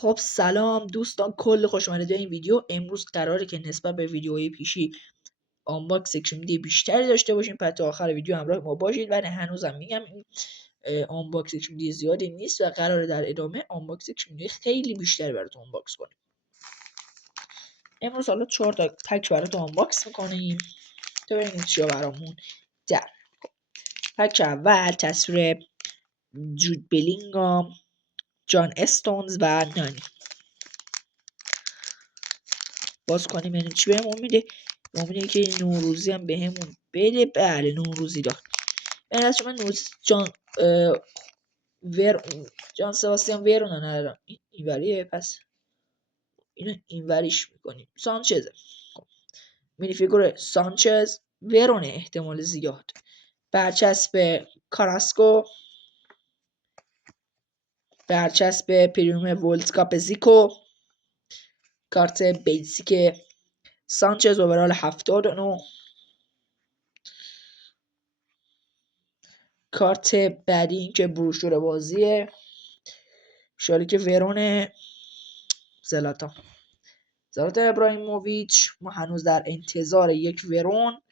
خب سلام دوستان، کل خوش اومدید به این ویدیو. امروز قراره که نسبت به ویدیوهای پیشی آنباکس کمیدی بیشتری داشته باشیم، پس تا آخر ویدیو همراه ما باشید. ولی هنوزم میگم این آنباکس کمیدی زیادی نیست و قراره در ادامه آنباکس کمیدی خیلی بیشتری براتون آنباکس کنیم. امروز حالا 4 تا پک براتون آنباکس میکنیم تا ببینید چیا برامون در. پک اول تصویر جود بلینگام، جان استونز و نانی. باز کنیم یعنی چی بهمون میده. میده که نوروزی هم بهمون بده. بله نوروزی داد. من از شما جان سباستیان ویرون ندارم. اینوریه، پس اینو اینوریش میکنیم. سانچز، مینی فیگور سانچز ویرونه احتمال زیاد. برچسب کاراسکو، برچسب پریمیوم ورلد کاپ زیکو، کارت بیسیک سانچز اوورال 79، کارت بعدی این که بروشور بازیه، شالیک ورون زلاتان ابراهیموویچ. ما هنوز در انتظار یک ورون.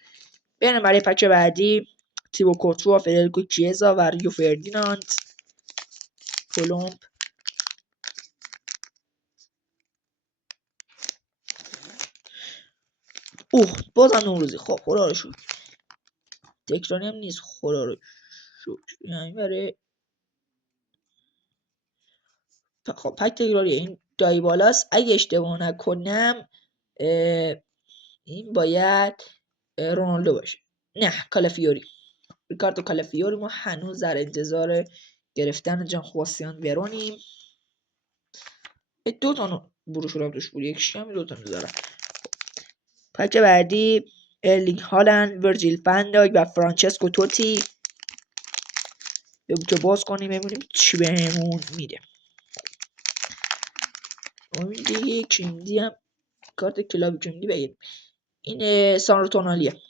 بریم برای پک بعدی. تیبو کورتوا، فدریکو کیزا و ریو فردیناند. کلمب، بازم نوروزی. خب خدا رو شکر تکرانی هم نیست، خدا رو شکر. یعنی برای خب پک تکراری این دایی بالاست. اگه اشتباه نکنم این باید رونالدو باشه. نه، کالافیوری، ریکاردو کالافیوری. ما هنوز در انتظار گرفتن جان خواسیان ورونیم. 2 تا بروشور هم توش بود، یکیش هم 2 تا میذارم. پک بعدی ارلینگ هالند، ورجیل فنداگ و فرانچسکو توتی. که باز کنیم ببینیم چی بهمون میده. امید دیگه کریمدی هم کارت کلاب کریمدی بگیریم. این سانرو تونالیه.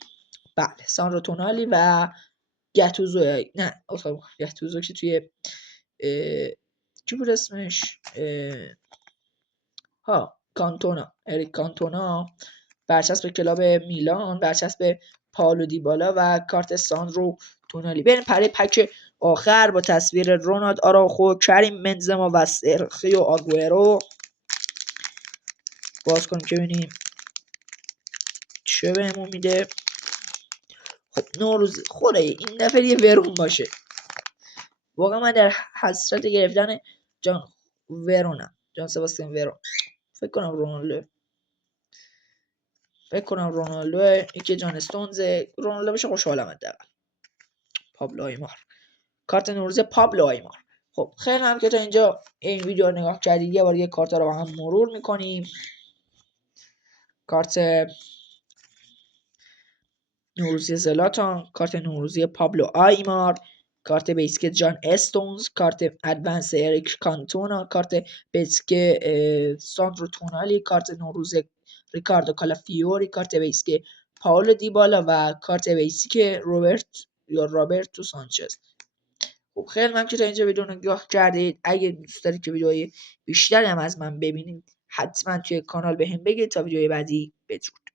بله سانرو تونالی و گتوزو. نه گتوزو که توی چی بود اسمش؟ کانتونا، اریک کانتونا. برچسب کلاب میلان، برچسب پائولو دیبالا و کارت ساندرو تونالی. بریم برای پک آخر با تصویر رونالد آراخو، کریم بنزما و سرخیو آگوئرو. باز کنیم که ببینیم چه بهمون میده. خب نوروز خوره این دفعه یه ورون باشه. واقعا من در حسرت گرفتن جان سباستیان ویرون. فکر کنم رونالدو. یکی جان استونز. رونالدو بشه خوشحالم حداقل. پابلو آیمار، کارت نوروزی پابلو آیمار. خب خیلی هم که تا اینجا این ویدیو رو نگاه کردید، یه بار کارت رو با هم مرور میکنیم. کارت نوروزی زلاتان، کارت نوروزی پابلو آیمار، کارت بیسیک جان استونز، کارت ادوانس اریک کانتونا، کارت بیسیک ساندرو تونالی، کارت نوروزی ریکاردو کالافیوری، کارت بیسیک پائولو دیبالا و کارت بیسیک رابرتو سانچز. خب خیلی ممنون که تا اینجا ویدیو رو نگاه کردید. اگه دوست دارید که ویدیوهای بیشتری هم از من ببینید حتما توی کانال بهم بگید. تا ویدیوهای بعدی بدرود.